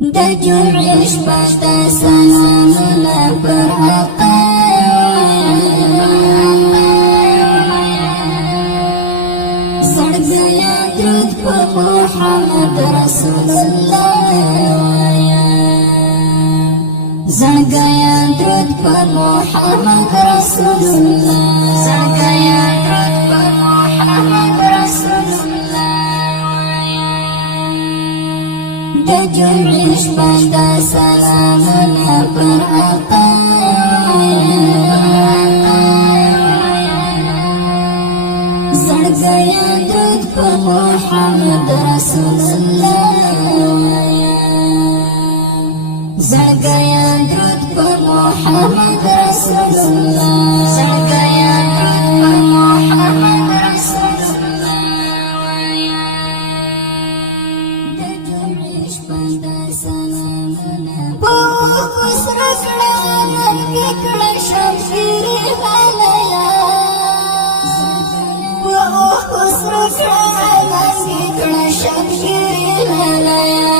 دا جوړش پتا سلامونه پر آقا زړګیا درود په محمد رسول الله زړګیا درود په محمد رسول الله زړګیا درود په محمد رسول الله د جوړش پتا سلامونه پر آقا زړګیا درود په محمد رسول الله زړګیا درود په محمد رسول الله زړګیا درود په محمد رسول الله د جوړش پتا سلامونه په خسر کړه نن کړه شمشیر غلیا خسر کړه کړه شمشیر غلیا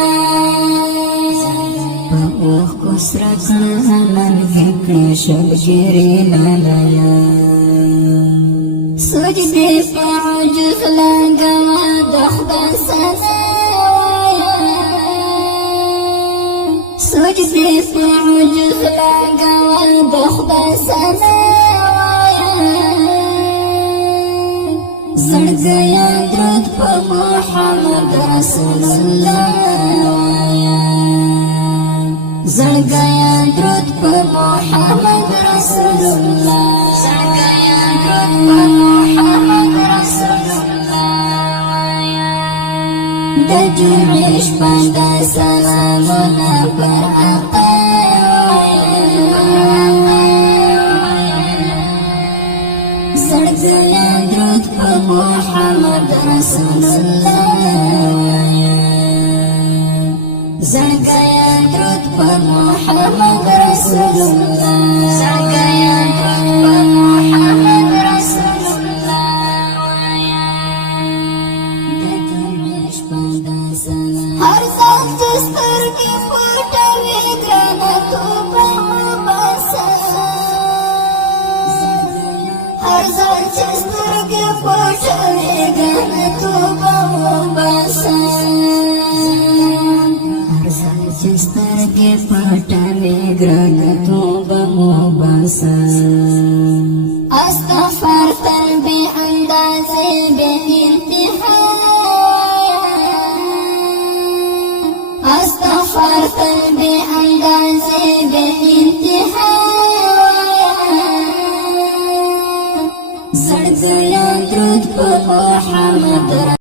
په خسر کړه نن کړه شمشیر غلیا سجدي په عجز لګما د خدای سنا سجدي په عجز لګما د خدای سنا زړګیا درود په محمد رسول الله زړګیا درود په محمد رسول الله زړګیا درود په محمد رسول الله د جوړش پتا سلامونه پر آقا زړګیا درود په محمد رسول الله زړګیا درود په محمد رسول الله زړګیا درود په محمد رسول الله د جوړش پتا سلام هر ځان چې سترګې پټوي ګرانه توبه وباسه هر ځان چې سترګې پټوي ګرانه توبه وباسه هر ځان چې سترګې پټوي ګرانه توبه وباسه استغفر تل بې اندازې بې انتها استغفر تل بې اندازې بې انتها زړګیا درود په محمد